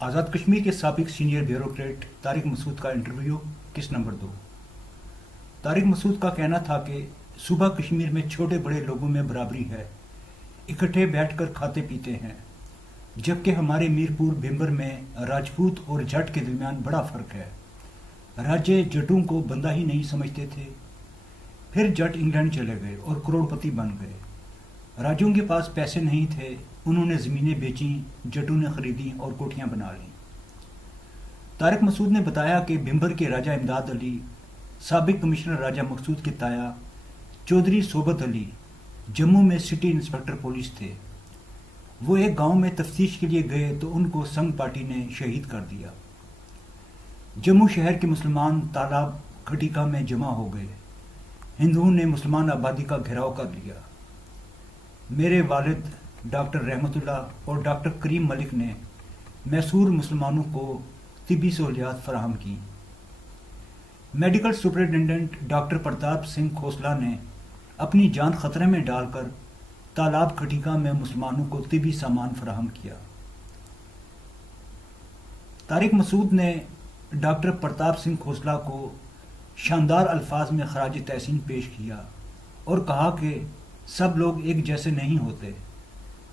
آزاد کشمیر کے سابق senior bureaucrat Tariq مسعود کا انٹرویو کس نمبر 2۔ طارق مسعود کا کہنا تھا کہ صوبہ کشمیر میں چھوٹے بڑے لوگوں میں برابری ہے، اکٹھے بیٹھ کر کھاتے پیتے ہیں، جبکہ ہمارے میرپور بھمبر میں راجپوت اور جٹ کے درمیان بڑا فرق ہے۔ راجے جٹوں کو بندہ ہی نہیں سمجھتے تھے، پھر جٹ انگلینڈ چلے گئے اور کروڑپتی بن گئے۔ راجوں کے پاس پیسے نہیں تھے، انہوں نے زمینیں بیچیں، جٹوں نے خریدیں اور کوٹھیاں بنا لیں۔ طارق مسعود نے بتایا کہ بھمبر کے راجہ امداد علی، سابق کمشنر راجہ مقصود کے تایا چودھری صوبت علی جموں میں سٹی انسپکٹر پولیس تھے۔ وہ ایک گاؤں میں تفتیش کے لیے گئے تو ان کو سنگ پارٹی نے شہید کر دیا۔ جموں شہر کے مسلمان تالاب کھٹیکا میں جمع ہو گئے، ہندوؤں نے مسلمان آبادی کا گھیراؤ کر لیا۔ میرے والد ڈاکٹر رحمت اللہ اور ڈاکٹر کریم ملک نے میسور مسلمانوں کو طبی سہولیات فراہم کی۔ Medical superintendent doctor Pratap Singh Khosla نے اپنی جان خطرے میں ڈال کر تالاب کھٹیکا میں مسلمانوں کو طبی سامان فراہم کیا۔ طارق مسعود نے ڈاکٹر پرتاپ سنگھ کھوسلا کو شاندار الفاظ میں خراج تحسین پیش کیا اور کہا کہ سب لوگ ایک جیسے نہیں ہوتے،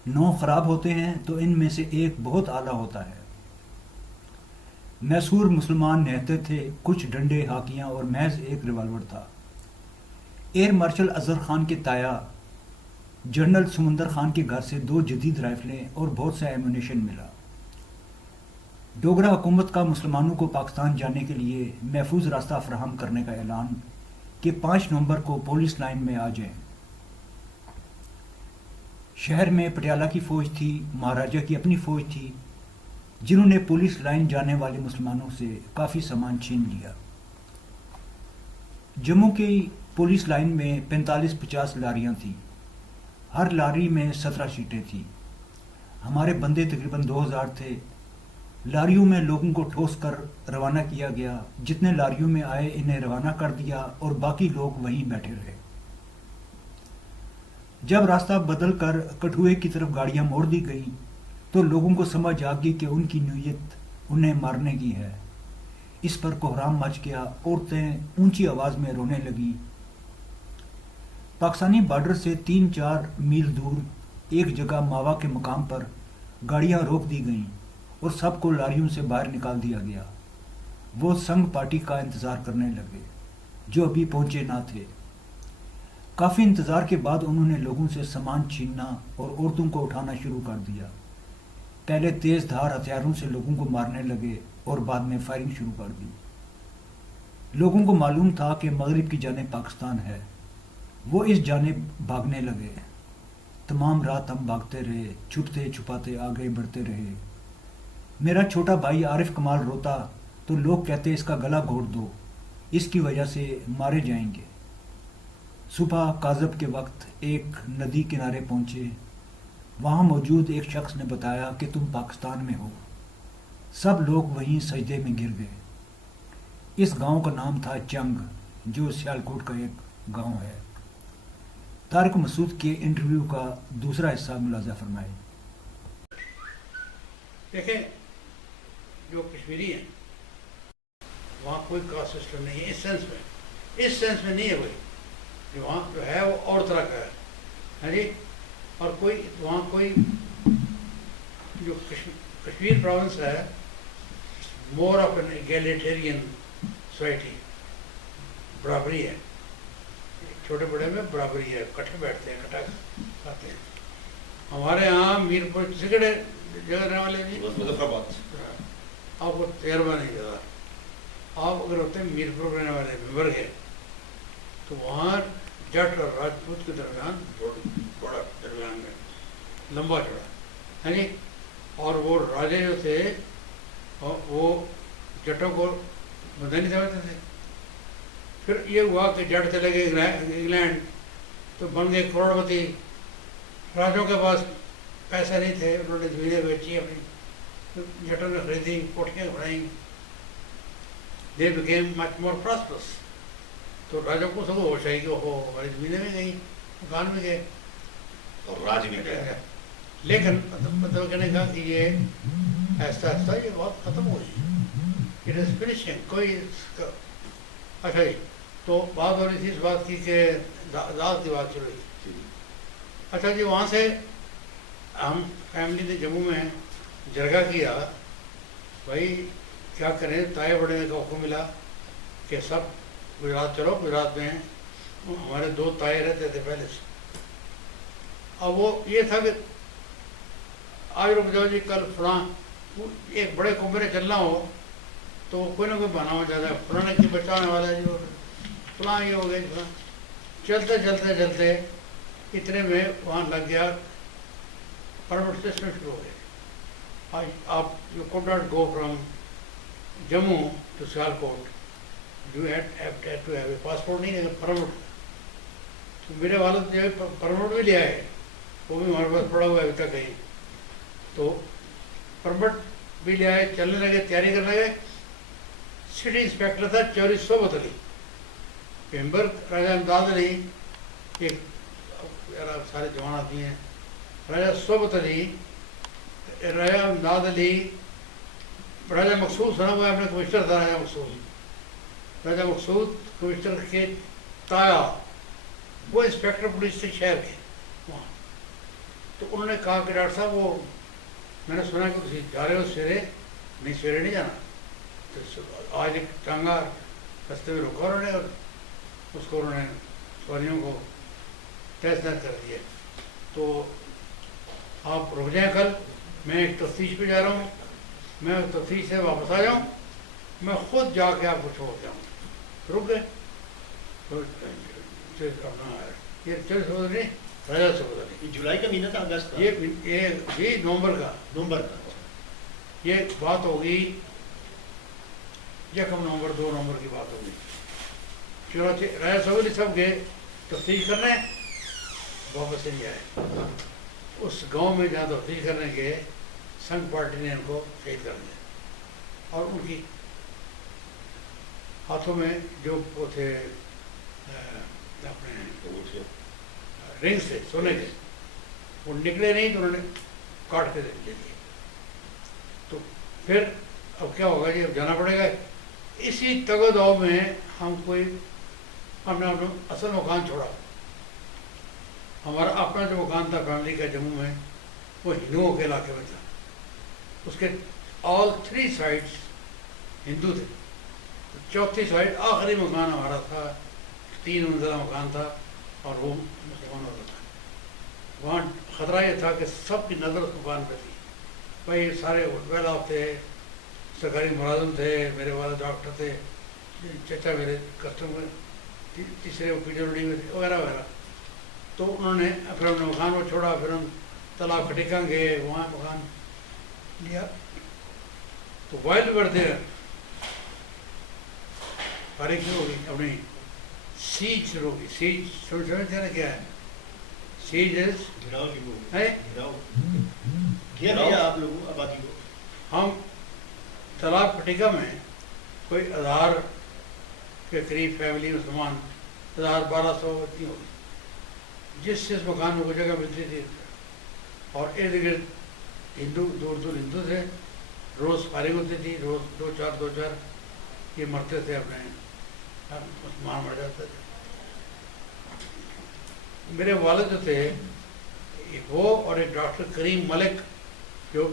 9 خراب ہوتے ہیں تو ان میں سے ایک بہت اعلیٰ ہوتا ہے۔ میسور مسلمان نہتے تھے، کچھ ڈنڈے ہاکیاں اور محض ایک ریوالور تھا۔ ایئر مارشل اظہر خان کے تایا جنرل سمندر خان کے گھر سے 2 جدید رائفلیں اور بہت سا ایمونیشن ملا۔ ڈوگرا حکومت کا مسلمانوں کو پاکستان جانے کے لیے محفوظ راستہ فراہم کرنے کا اعلان کہ 5 نومبر کو پولیس لائن میں آ جائیں۔ شہر میں پٹیالہ کی فوج تھی، مہاراجہ کی اپنی فوج تھی، جنہوں نے پولیس لائن جانے والے مسلمانوں سے کافی سامان چھین لیا۔ جموں کی پولیس لائن میں 45-50 لاریاں تھیں، ہر لاری میں 17 سیٹیں تھیں۔ ہمارے بندے تقریباً 2000 تھے۔ لاریوں میں لوگوں کو ٹھوس کر روانہ کیا گیا، جتنے لاریوں میں آئے انہیں روانہ کر دیا اور باقی لوگ وہیں بیٹھے رہے۔ جب راستہ بدل کر کٹھوعے کی طرف گاڑیاں موڑ دی گئیں تو لوگوں کو سمجھ آ گئی کہ ان کی نیت انہیں مارنے کی ہے۔ اس پر کوہرام مچ گیا، عورتیں اونچی آواز میں رونے لگیں۔ پاکستانی بارڈر سے 3-4 میل دور ایک جگہ ماوا کے مقام پر گاڑیاں روک دی گئیں اور سب کو لاریوں سے باہر نکال دیا گیا۔ وہ سنگ پارٹی کا انتظار کرنے لگے جو ابھی پہنچے نہ تھے۔ کافی انتظار کے بعد انہوں نے لوگوں سے سامان چھیننا اور عورتوں کو اٹھانا شروع کر دیا۔ پہلے تیز دھار ہتھیاروں سے لوگوں کو مارنے لگے اور بعد میں فائرنگ شروع کر دی۔ لوگوں کو معلوم تھا کہ مغرب کی جانب پاکستان ہے، وہ اس جانب بھاگنے لگے۔ تمام رات ہم بھاگتے رہے، چھپتے چھپاتے آگے بڑھتے رہے۔ میرا چھوٹا بھائی عارف کمال روتا تو لوگ کہتے اس کا گلا گھونٹ دو، اس کی وجہ سے مارے جائیں گے۔ صبح کاذب کے وقت ایک ندی کنارے پہنچے، وہاں موجود ایک شخص نے بتایا کہ تم پاکستان میں ہو۔ سب لوگ وہیں سجدے میں گر گئے۔ اس گاؤں کا نام تھا چنگ، جو سیالکوٹ کا ایک گاؤں ہے۔ طارق مسعود کے انٹرویو کا دوسرا حصہ ملاحظہ فرمائے۔ دیکھیں، جو کشمیری ہیں وہاں کوئی کاسٹ سسٹم نہیں ہے، اس سینس میں نہیں ہے کوئی، جو وہاں جو ہے وہ اور طرح کا ہے، ہاں جی۔ اور کوئی وہاں کوئی جو کشمیر پروونس ہے more of an egalitarian society, برابری ہے، چھوٹے بڑے میں برابری ہے، اکٹھے بیٹھتے ہیں، اکٹھا کھاتے ہیں۔ ہمارے یہاں میرپور کسی کڑے جگہ رہنے والے بھی مظفر آباد، آپ کو تجربہ نہیں زیادہ، آپ اگر ہوتے ہیں میرپور رہنے والے ممبر کے تو وہاں جٹ اور راجپوت کے درمیان بڑا درمیان میں لمبا چڑا، ہے جی۔ اور وہ راجے جو تھے وہ جٹوں کو بندہ نہیں سمجھتے تھے۔ پھر یہ ہوا کہ جٹ چلے گئے انگلینڈ تو بن گئے کروڑپتی۔ راجوں کے پاس پیسے نہیں تھے، انہوں نے زمینیں بیچی اپنی، جٹوں نے خریدی، کوٹھیاں بنائیں، they became much more prosperous. تو راجوں کو سب ہوش آئی کہ اوہو ہماری زمینیں بھی گئیں، مکان بھی گئے اور راج بھی گیا۔ لیکن مطلب کہنے کا کہ یہ ایسا ایسا یہ بات ختم ہو گئی، اٹ از فنشنگ. کوئی اچھا جی، تو بات ہو رہی تھی اس بات کی کہ ذات کی بات چل رہی تھی. اچھا جی، وہاں سے ہم فیملی نے جموں میں جرگہ کیا، بھائی کیا کریں، تائے بڑھنے کا حکم ملا کہ سب گجرات چلو. گجرات میں ہمارے 2 تائے رہتے تھے پہلے سے. اب وہ یہ تھا کہ آج رک جاؤ جی، کل فلاں ایک بڑے کمرے چلنا ہو تو کوئی نہ کوئی بہانا ہو جاتا ہے، فلاں نے کی بچانے والا ہے جی، فلاں یہ ہو گیا فلاں. چلتے چلتے چلتے اتنے میں وہاں لگ گیا پرمٹ سسٹم شروع ہو گیا. آپ you could not go from Jammu to Sialkot, you had to have a passport, نہیں ہے پرمٹ. تو میرے والد جو ہے پرمٹ بھی لے آئے، وہ بھی ہمارے پاس پڑا ہوا ہے ابھی تک کہیں. تو پرمٹ بھی لے آئے، چلنے لگے، تیاری کرنے لگے. سٹی انسپیکٹر تھا چوری صحبت علی، ممبر راجہ امداد علی، ایک سارے جوان آدمی ہیں، راجہ صحبت علی، راجہ امداد علی، راجہ مقصود سنا ہوا ہے، اپنے کمشنر تھا راجہ مقصود. راجہ مقصود کمشنر کے تایا، وہ انسپیکٹر پولیس تھے شہر کے وہاں. تو انہوں نے کہا کہ ڈاکٹر صاحب وہ میں نے سنا کہ تھی جا رہے ہو سویرے. نہیں سویرے نہیں جانا. تو آج ایک ٹانگا رستے میں روکا انہوں نے، اور اس کو انہوں نے سواریوں کو تحس نحس کر دیا. تو آپ رک جائیں، کل میں ایک تفتیش پہ جا رہا ہوں، میں تفتیش سے واپس آ جاؤں، میں خود جا کے آپ کو چھوڑ جاؤں. رک گئے. یہ راجہ صحبت علی، جولائی کا مہینہ تھا، اگست تھا، یہ نومبر کا یہ بات ہوگی، 1 نومبر 2 نومبر کی بات ہوگی. چنانچہ راجہ صحبت علی صاحب گئے تفتیش کرنے، واپس نہیں آئے. اس گاؤں میں جہاں تفتیش کرنے گئے، سنگھ پارٹی نے ان کو شہید کر دیا، اور ان کی ہاتھوں میں جو وہ تھے اپنے رنگ سے سونے کے، وہ نکلے نہیں، تو انہوں نے کاٹ کے دے دیے. تو پھر اب کیا ہوگا جی، اب جانا پڑے گا. اسی تگ و دو میں ہم نے اپنا اصل مکان چھوڑا. ہمارا اپنا جو مکان تھا فیملی کا جموں میں، وہ ہندوؤں کے علاقے میں تھا. اس کے آل 3 سائڈس ہندو تھے. چوتھی سائڈ آخری مکان ہمارا تھا، 3 منزلہ مکان تھا، اور وہ مسلمانوں کا تھا. وہاں خطرہ یہ تھا کہ سب کی نظر اس مکان پہ تھی. بھائی سارے ویل آف تھے، سرکاری ملازم تھے، میرے والد ڈاکٹر تھے، چچا میرے کسٹمر، تیسرے وہ پی ڈبلیو ڈی میں تھے، وغیرہ وغیرہ. تو انہوں نے پھر ہم نے مکان کو چھوڑا، پھر ہم تالاب کٹیکاں گئے، وہاں مکان لیا. تو وائل بڑھتے تاریخ شروع ہوگی، اپنی سیج شروع ہوگی. سیج سمجھتے ہیں کیا ہے؟ سیج آپ لوگوں آبادی کو. ہم تالاب کٹیکا میں کوئی 1000 کے قریب فیملی مسلمان، 1200 اتنی ہوگی، جس مکان میں کوئی جگہ ملتی تھی. اور ارد گرد ہندو، دور دور ہندو تھے. روز فارغ ہوتی تھی، روز 2-4 یہ مرتے تھے، اپنے مسلمان مر جاتے تھے. میرے والد جو تھے وہ، اور ایک ڈاکٹر کریم ملک جو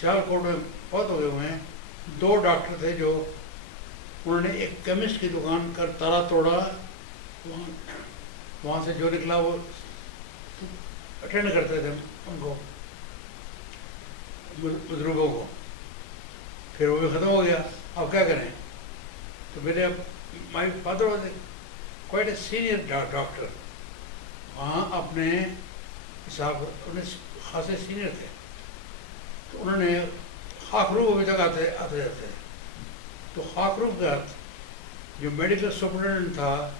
سیالکوٹ میں بہت ہو گئے ہوئے ہیں. 2 ڈاکٹر تھے جو، انہوں نے ایک کیمسٹ کی دکان کر تالا توڑا. وہاں سے جو نکلا وہ اٹینڈ کرتے تھے ان کو، بزرگوں کو. پھر وہ بھی ختم ہو گیا. اب کیا کریں؟ تو میرے my father was quite a senior doctor. وہاں اپنے حساب خاصے سینئر تھے. تو انہوں نے خاکروب ابھی تک آتے جاتے ہیں. تو خاکروب کا جو میڈیکل سپرنٹینڈنٹ تھا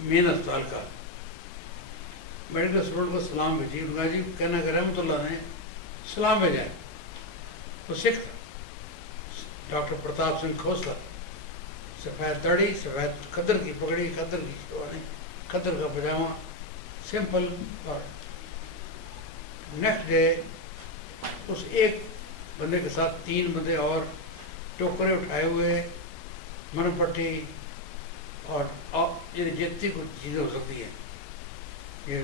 مین اسپتال کا، میڈیکل سپرنٹ کو سلام بھیجی. انہوں نے کہا جی کہنا کہ رحمۃ اللہ نے سلام بھیجا ہے. تو سکھ تھا، ڈاکٹر پرتاپ سنگھ کھوسلا، سفید داڑھی، سفید قدر کی پگڑی، قدر کی شیروانی، قدر کا پاجامہ، سمپل. اور نیکسٹ ڈے اس ایک بندے کے ساتھ 3 بندے اور ٹوکرے اٹھائے ہوئے مرم پٹی اور یہ جتنی کچھ چیزیں ہو سکتی ہیں یہ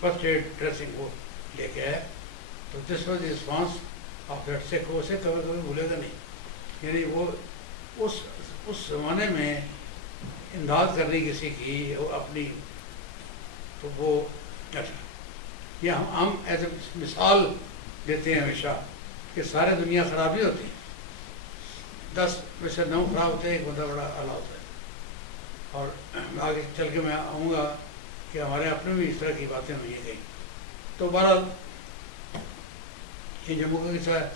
فرسٹ ایڈ ڈریسنگ وہ لے کے آئے. تو this was response of that Sikh. وہ اسے کبھی کبھی بھولے گا نہیں. یعنی وہ اس زمانے میں امداد کرنی کسی کی وہ اپنی تو وہ یہ ہم ایز اے مثال دیتے ہیں ہمیشہ کہ سارے دنیا خراب نہیں ہوتی. 10 میں سے 9 خراب ہوتے ہیں, ایک بندہ بڑا اعلیٰ ہوتا ہے. اور آگے چل کے میں آؤں گا کہ ہمارے اپنے بھی اس طرح کی باتیں ہوئی ہیں کہیں. تو بہرحال یہ جموں کا قصہ ہے.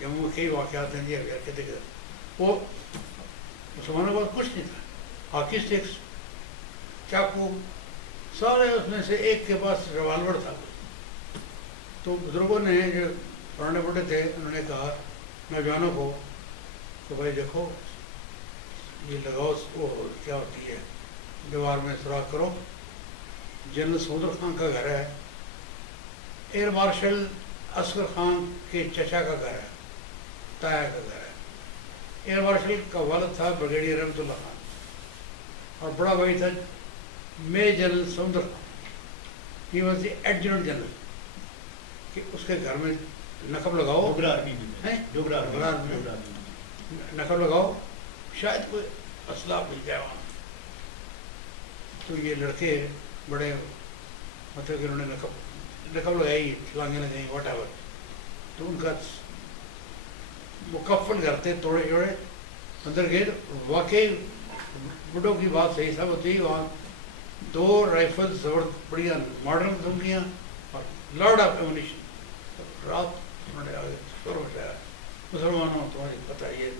جموں میں کئی واقعات ہیں. کہتے کہ وہ مسلمانوں کے پاس کچھ نہیں تھا. ہاکی اسٹکس, چاقو, سارے اس میں سے ایک کے پاس ریوالور تھا. تو بزرگوں نے جو پرانے بڑے تھے انہوں نے کہا نوجوانوں کو کہ بھائی دیکھو یہ لگاؤ وہ کیا ہوتی ہے دیوار میں سوراخ کرو. جنرل سمندر خان کا گھر ہے, ایئر مارشل اصغر خان کے چچا کا گھر ہے, تایا کا گھر ہے. ایئر مارشل کا والد تھا بریگیڈیئر رحمت اللہ خان اور بڑا بھائی تھا major general Samandar Khan. He was the adjutant general کہ اس کے گھر میں نقب لگاؤ, نقب لگاؤ, شاید کوئی اسلحہ مل جائے وہاں. تو یہ لڑکے بڑے مطلب کہ انہوں نے نقب لگائی, چھلانگیں لگائیں, واٹ ایور. تو ان کا مکفل گھر تھے, توڑے جوڑے اندر گئے. واقعی بڈوں کی بات صحیح سب ہوتی ہے. وہاں 2 رائفل زبردست بڑھیا ماڈرن قسم کی اور لاڈ آف ایمونیشن. رات انہوں نے آگے شور مچایا, مسلمانوں تمہاری پتہ یہ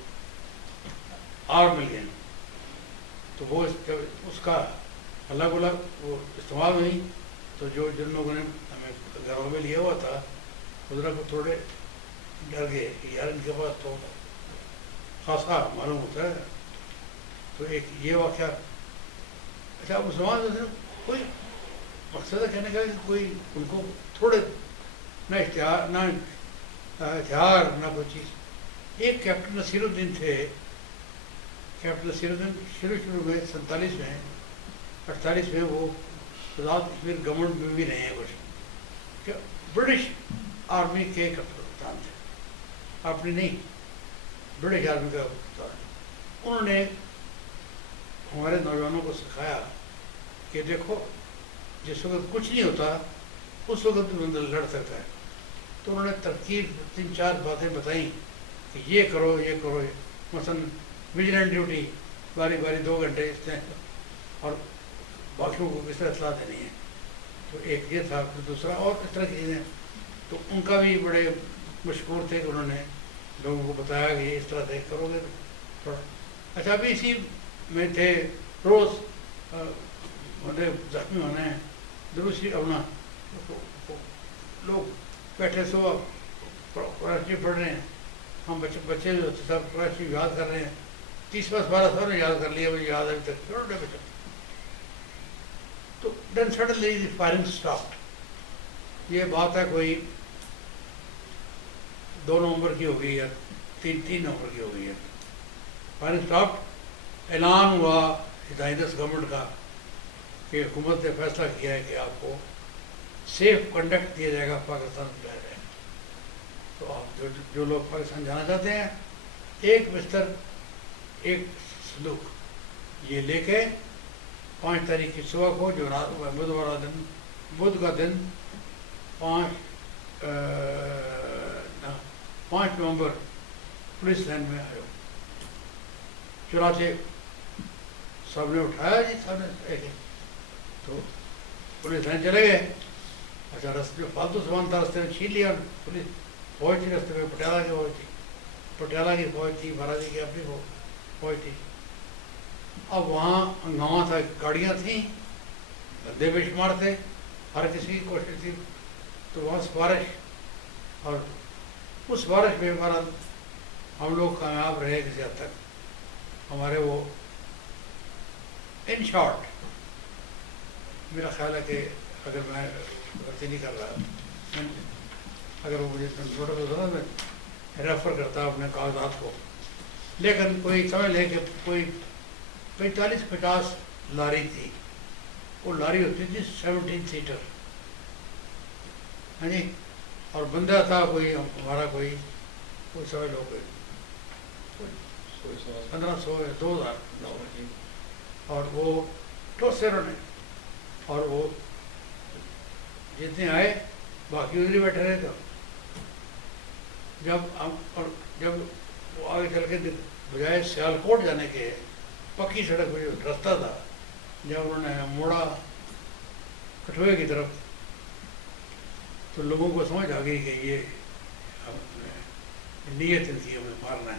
آگ مل گئے. تو وہ اس کا الگ الگ وہ استعمال ہوئی. تو جو جن لوگوں نے ہمیں گھروں میں لیا ہوا تھا خدا کو تھوڑے ڈر گئے کہ یار ان کے پاس تو خاصا معلوم ہوتا ہے. تو ایک یہ واقعہ. اچھا مسلمان کوئی مقصد ہے کہنے کا کہ کوئی ان کو تھوڑے نہ اشتہار نہ ہتھیار نہ کوئی چیز. ایک کیپٹن نصیر الدین تھے. کیپٹن نصیر الدین شروع میں 47 میں 48 میں وہ آزاد کشمیر گورنمنٹ میں بھی رہے ہیں کچھ کہ برٹش آرمی کے کپتان تھے, اپنی نہیں برٹش آرمی کا کپتان. انہوں نے ہمارے نوجوانوں کو سکھایا کہ دیکھو جس وقت کچھ نہیں ہوتا اس وقت بھی بندہ لڑ سکتا ہے. تو انہوں نے ترکیب 3-4 باتیں بتائیں کہ یہ کرو یہ کرو. مثلاً ویجیلنٹ ڈیوٹی باری باری 2 گھنٹے اس طرح اور باقیوں کو کس طرح اطلاع دینی ہے. تو ایک یہ تھا. پھر دوسرا اور اس طرح کی چیزیں. تو ان کا بھی بڑے مشہور تھے کہ انہوں نے لوگوں کو بتایا کہ اس طرح سے کرو گے تھوڑا. اچھا ابھی اسی میں تھے روز زخمی ہونے ہیں دروسی اپنا لوگ بیٹھے صبح قرآن شریف پڑھ رہے ہیں. ہم بچے جو سب قرآن شریف یاد کر رہے ہیں. 30-12 سال نے یاد کر لیا. مجھے یاد ابھی تک چھوٹے بچے. تو دین سڈنلی دی فائرنگ اسٹاپ. یہ بات ہے کوئی 2 نومبر کی ہو گئی یا 3 نومبر کی ہو گئی ہے. Firing stop. اعلان ہوا ہدایت گورنمنٹ کا کہ حکومت نے فیصلہ کیا ہے کہ آپ کو سیف کنڈکٹ دیا جائے گا پاکستان میں رہ رہے ہیں. تو آپ جو لوگ پاکستان جانا چاہتے ہیں 1 بستر 1 صندوق یہ لے کے 5 تاریخ کی صبح کو جو بدھ کا دن 5 نومبر پولیس لائن میں آئے. چنانچہ سب نے اٹھایا جی سب نے تو پولیس لائن چلے گئے. اچھا رستے میں فالتو سامان تھا رستے میں چھین لیا. پولیس فوج تھی رستے میں, پٹیالہ کی فوج تھی, پٹیالہ کی فوج تھی, مہاراجی کی اپنی فوج تھی. اب وہاں ہنگامہ تھا, گاڑیاں تھیں, گندے بے شمار تھے, ہر کسی کی کوشش تھی. تو وہاں سے بارش اور اس بارش میں ہمارا ہم لوگ کامیاب رہے کسی حد تک. ہمارے وہ ان شارٹ میرا خیال ہے کہ اگر میں غلطی نہیں کر رہا اگر وہ مجھے چھوٹا ہوتا میں ریفر کرتا اپنے کاغذات کو. لیکن کوئی سمجھ لے کہ کوئی 45-50 لاری تھی. وہ لاری ہوتی تھی 17 سیٹر. ہاں جی. اور بندہ تھا کوئی ہمارا کوئی سمجھ لو کوئی 1500 یا 2000. اور وہ ٹوسروں نے اور وہ جتنے آئے باقی ادھر ہی بیٹھے رہے تھے. جب وہ آگے چل کے بجائے سیالکوٹ جانے کے پکی سڑک پہ جو رستہ تھا, جب انہوں نے موڑا کٹھوئے کی طرف تو لوگوں کو سمجھ آ گئی کہ یہ نیت ان کی ہمیں مارنا ہے.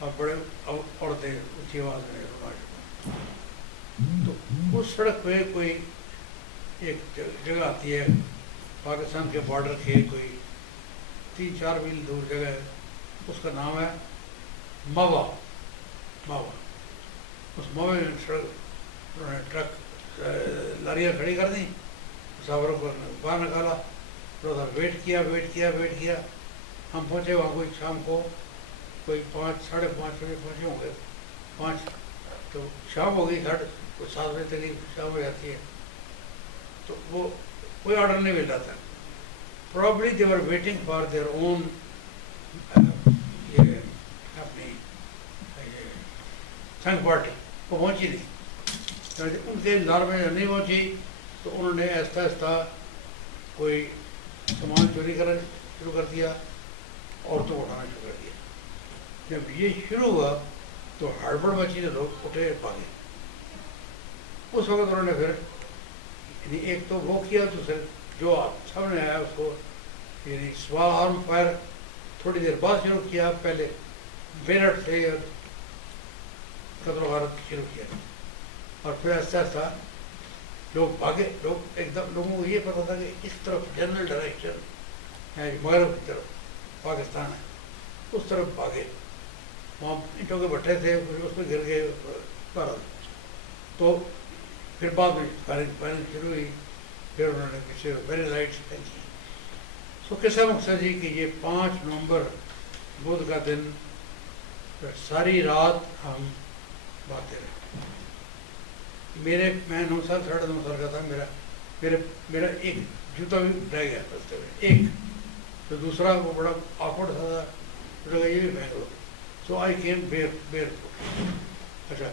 اور بڑے عورتیں اونچی آواز میں رونا شروع. تو اس سڑک پہ کوئی ایک جگہ آتی ہے پاکستان کے بارڈر کے کوئی 3-4 میل دور جگہ ہے. اس کا نام ہے ماوا. اس موے میں سڑک انہوں نے ٹرک لاریاں کھڑی کر دیں, مسافروں کو باہر نکالا. تھوڑا سا ویٹ کیا. ہم پہنچے وہاں کوئی شام کو کوئی 5-5:30 بجے پہنچے ہوں گے. 5 تو شام ہو گئی. 7 بجے تک شام ہو جاتی ہے. تو وہ کوئی آرڈر نہیں مل رہا تھا. Probably they were waiting for their own یہ اپنی سنگ پارٹی. وہ پہنچی نہیں. ان کے انتظار میں نہیں پہنچی تو انہوں نے آہستہ آہستہ کوئی سامان چوری کرنا شروع کر دیا, عورتوں کو اٹھانا شروع کر دیا. جب یہ شروع ہوا تو ہڑبڑ مچی نے, لوگ اٹھے بھاگے. اس وقت انہوں نے پھر یعنی ایک تو وہ کیا, دوسرے جو سامنے آیا اس کو یعنی سوال آرم فائر تھوڑی دیر بعد شروع کیا. پہلے بینٹ سے قتل و غارت شروع کیا اور پھر آہستہ آہستہ لوگ بھاگے. لوگ ایک دم لوگوں کو یہ پتا تھا کہ اس طرف جنرل ڈائریکشن ہے مغرب کی طرف پاکستان ہے, اس طرف بھاگے. وہاں اینٹوں کے بھٹے تھے, اس پہ گر گئے بہرحال. تو پھر بعد میں فائرنگ شروع ہوئی. پھر انہوں نے پیچھے ویری لائٹس پھینکی. سو کیسا مقصد جی کہ یہ 5 نومبر بدھ کا دن ساری رات ہم بھاگتے رہے. میں 9 سال 9.5 سال کا تھا. میرا ایک جوتا بھی رہ گیا رستے میں, ایک. تو دوسرا وہ بڑا آکورڈ تھا, یہ بھی پہن لو. سو آئی کیم بیر فٹ. اچھا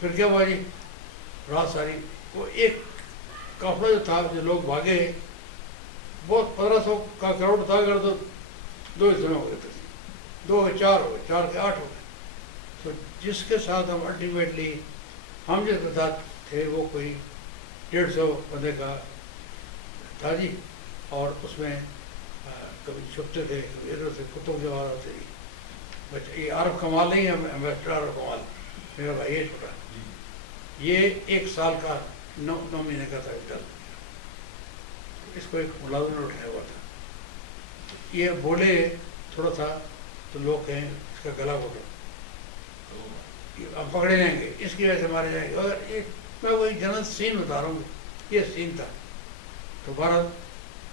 پھر کیا ہوا جی, رات ساری وہ ایک قافلہ جو تھا, جو لوگ بھاگے بہت 1500 کا کروڑ تھا. اگر تو 2 حصوں میں ہو گئے تھے, 2 کے 4 ہو گئے, 4 کے 8 ہو گئے. تو جس کے ساتھ ہم الٹیمیٹلی ہم جس کے ساتھ تھے وہ کوئی 150 بندے کا تھا جی. اور اس میں کبھی چھپتے تھے, کبھی ادھر سے کتوں کی آواز آتی تھی. بچہ یہ عارف کمال نہیں ہے, امبیسڈر عارف کمال میرا بھائی ہے چھوٹا. یہ 1 سال کا 9 مہینے کا تھا. اس کو ایک ملازم نے اٹھایا ہوا تھا. یہ بولے تھوڑا تھا تو لوگ کہیں اس کا گلا گھوٹو, ہم پکڑے جائیں گے, اس کی وجہ سے مارے جائیں گے. اگر میں وہی جنرل سین بتا رہا ہوں, یہ سین تھا. تو بھارت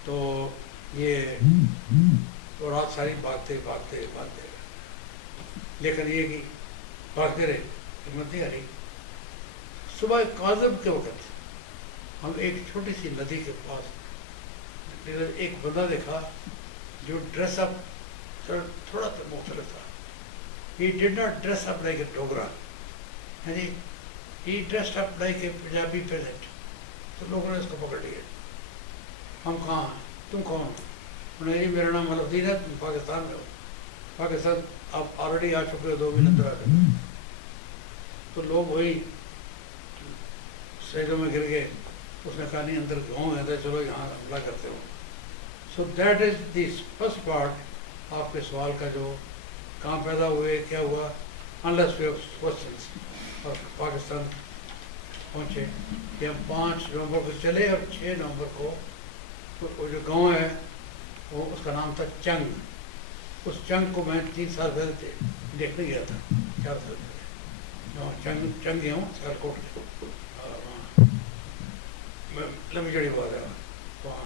تو یہ تو رات ساری بھاگتے. لیکن یہ کہ بھاگتے رہے, ہمت نہیں ہاری. صبح کاذب کے وقت ہم ایک چھوٹی سی ندی کے پاس ایک بندہ دیکھا جو ڈریس اپ تھوڑا سا مختلف تھا. He did not dress up like a Dogra. He dressed up like a Punjabi peasant. تو لوگوں نے اس کو پکڑ لیا. ہم کہاں ہیں, تم کون ہو؟ انہوں نے میرا نام الدین ہے, تم پاکستان میں ہو. پاکستان آپ آلریڈی آ چکے ہو, 2 مہینے اندر آ چکے. تو لوگ وہی سیدوں میں گر گئے. اس نے کہا نہیں اندر گاؤں ہے, چلو یہاں حملہ کرتے ہو. So that is the first part آپ کے سوال کا, جو کہاں پیدا ہوئے, کیا ہوا, انلیس وی ہیو کوسچنس. اور پاکستان پہنچے کہ ہم 5 نومبر کو چلے اور 6 نومبر کو وہ جو گاؤں ہے وہ اس کا نام تھا چنگ. اس چنگ کو میں 3 سال پہلے دیکھنے گیا تھا, 4 سال پہلے. چنگ گیا ہوں سیالکوٹ کے, لمبی چڑی بات ہے وہاں.